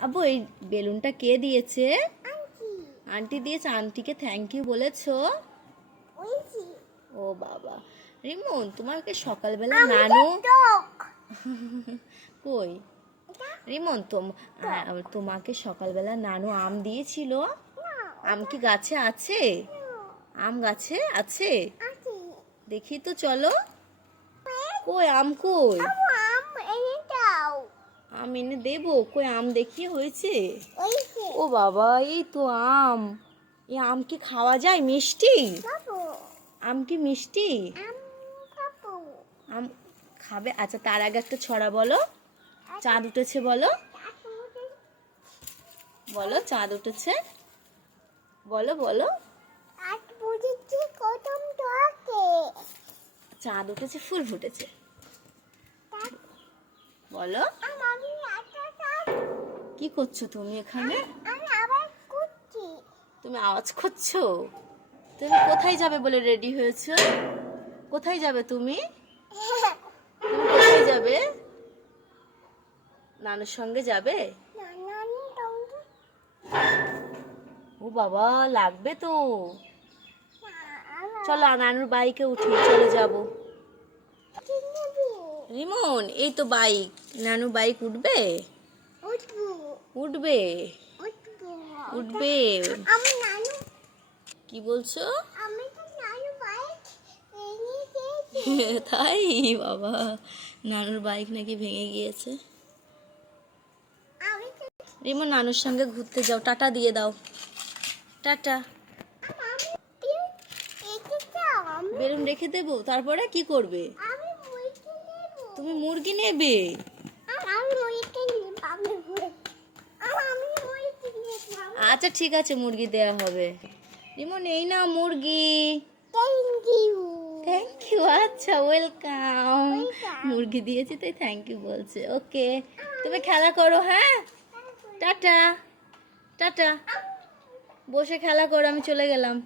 আবু এই বেলুনটা কে দিয়েছে? আন্টি। দিয়েছে আন্টিকে থ্যাংক ইউ বলেছ? ও বাবা। রিমন তোমাকে সকালবেলা নানু কই? রিমন তোমাকে সকালবেলা নানু আম দিয়েছিল। আম কি গাছে আছে? আম গাছে আছে? দেখি তো চলো। কই আম কই? আম এনে দেবো। কই আম দেখি হয়েছে? ও বাবা এই তো আম। এই আম কি খাওয়া যায়? মিষ্টি? আম কি মিষ্টি? আম খাবে। আচ্ছা তার আগে একটা ছড়া বলো। চাঁদ উঠেছে বলো। বলো চাঁদ উঠেছে। বলো বলো। চাঁদ উঠেছে ফুল ফুটেছে। বলো। কি করছ তুমি এখানে? তুমি আওয়াজ করছ? তুমি কোথায় যাবে বলে রেডি হয়েছো? কোথায় যাবে তুমি? তুমি কোথায় যাবে? নানুর সঙ্গে যাবে? ও বাবা লাগবে তো। চলো নানুর বাইকে উঠি চলে যাব। রিমন এই তো বাইক। নানু বাইক উঠবে? উঠবে। উঠবে। কি বলছো? তাই? বাবা নানুর বাইক নাকি ভেঙে গিয়েছে। রিমন নানুর সঙ্গে ঘুরতে যাও। টাটা দিয়ে দাও। টাটা। বেলুন রেখে দেবো? তারপরে কি করবে? আমি মুরগি নেব। তুমি মুরগি নেবে আর আমি মুরগি নেব আমি মুরগি আর আমি মুরগি নেব আচ্ছা ঠিক আছে মুরগি দেয়া হবে। রিমন এই না মুরগি। থ্যাংক ইউ থ্যাংক ইউ আচ্ছা ওয়েলকাম মুরগি দিয়েছি তাই থ্যাংক ইউ বলছে। ওকে তুমি খেলা করো হ্যাঁ? Tata tata. বসে খেলা করো আমি চলে গেলাম।